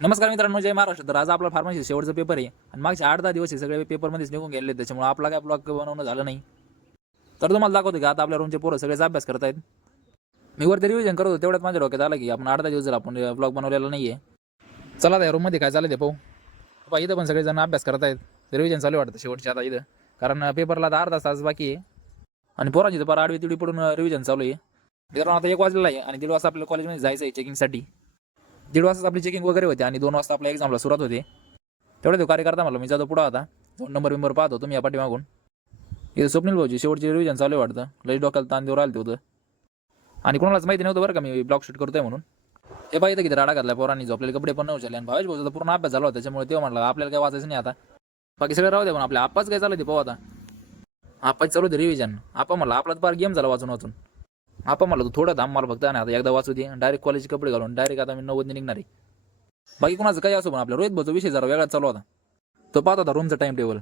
नमस्कार मित्रांनो, जय महाराष्ट्र. तर आज आपला फार्मसी शेवटचा पेपर आहे आणि मागच्या 8-10 दिवस हे सगळे पेपरमध्येच निघून गेले, त्याच्यामुळे आपला काय ब्लॉग बनवणं झालं नाही. तर तुम्हाला दाखवतो की आता आपल्या रूमचे पोरं सगळेच अभ्यास करत आहेत. मी वरती रिव्हिजन करत होतो, तेवढ्यात माझ्या डोक्यात आलं की आपण 8-10 दिवस जर आपण ब्लॉग बनवलेला नाही आहे. चला त्या रूममध्ये काय चाललं ते पाहू. पहा, इथं पण सगळेजण अभ्यास करत आहेत. रिव्हिजन चालू वाटतं शेवटच्या आता इथं, कारण पेपरला आता अर्धा तास बाकी आहे आणि पोरांची तर फार आडवी तिडवी पडून रिव्हिजन चालू आहे. मित्रांनो, आता 1 वाजलेला आहे आणि 1:30 वाजता आपल्याला कॉलेजमध्ये जायचं आहे चेकिंगसाठी. 1:30 वाजता आपली चेकिंग वगैरे होते आणि 2 वाजता आपल्या एक्झामला सुरुवात होते. तेवढे तो कार्यकर्ता म्हणलं मी जातो पुढं आता. 2 नंबर पाहतो, तुम्ही या पाठीमागून. इथं स्वप्नील भाऊची शेवटची रिव्हिजन चालू आहे वाटतं. लई डोक्याला ताण देऊ राहिलं होतं आणि कोणालाच माहिती नव्हतं बरं का मी ब्लॉग शूट करतोय म्हणून. हे पाहिजे किती राडा घातला पोरांनी, झोपलेले कपडे पण नव्हते आणि भावेश भाऊचा पूर्ण अभ्यास झाला होता, त्याच्यामुळे ते म्हणलं आपल्याला काय वाचायचं नाही आता. बाकी सगळं राहू दे, पण आपल्या आप्पाच काय चालू ते पाहू आता. आप्पाच चालू होते रिव्हिजन. आप्पा म्हणलं आपला तर फार गेम झाला वाचून वाचून. आप्पा म्हणलं तू थोडं थांब, मला फक्त नाही आता एकदा वाचू दे. डायरेक्ट कॉलेजचे कपडे घालून डायरेक्ट आता मी 90 निघणार आहे. बाकी कोणाचं काही असो, पण आपल्या रोहित भाऊचा विषय जरा वेगळाच चालू होता. तो पाहत होता रूमचा टाइम टेबल.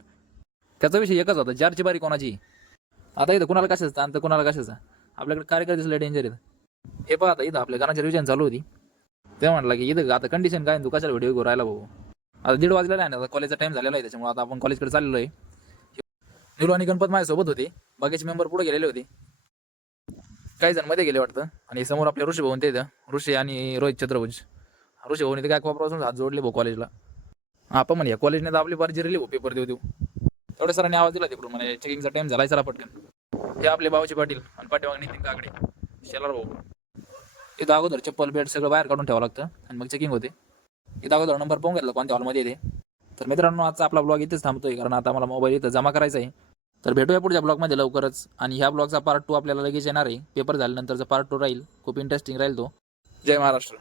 त्याचा विषय एकच होता, 4ची बारी कोणाची. आता इथं कुणाला कशाचं आणि कुणाला कशाचा. आपल्याकडे कार्यकर्ते लय डेंजर आहेत. हे पाहता इथं आपल्या गाण्याची रिव्हिजन चालू होती. ते म्हटलं की इथं आता कंडिशन काय, तू कशाला व्हिडिओ घेऊन राहिला भाऊ. आता 1:30 वाजलेला आहे ना, आता कॉलेजचा टाइम झालेला आहे, त्याच्यामुळे आता आपण कॉलेजकडे चाललेलो आहे. निलू आणि गणपत माझ्यासोबत होते, बाकीचे मेंबर पुढे गेलेले होते, काही जण मध्ये गेले वाटतं. आणि समोर आपले ऋषी भाऊन ते इथं, ऋषी आणि रोहित छत्रभुज. ऋषी भाऊन इथे काय कोपरापासून हात जोडले भाऊ कॉलेजला. आपण म्हणे या कॉलेजने तर आपली बारी जिरली भाऊ, पेपर देऊ देऊ. तेवढ्या सरांनी आवाज दिला तिकडून, म्हणजे चेकिंगचा टाइम झाला चला पटकन. हे आपले बाबाजी पाटील आणि पाठीमागे नितीन काकडे, शेलार भाऊ. इथं अगोदर चप्पल बेड सगळं बाहेर काढून ठेवावं लागतं आणि मग चेकिंग होते. इथं अगोदर नंबर पाहून घेतला कोणत्या हॉलमध्ये येते. तर मित्रांनो, आजचा आपला ब्लॉग इथेच थांबतोय, कारण आता मला मोबाईल इथं जमा करायचा आहे. तर भेटूया पुढच्या ब्लॉगमध्ये लवकरच. आणि ह्या ब्लॉगचा पार्ट 2 आपल्याला लगेच येणार आहे. पेपर झाल्यानंतरचा पार्ट 2 राहील, खूप इंटरेस्टिंग राहील तो. जय महाराष्ट्र.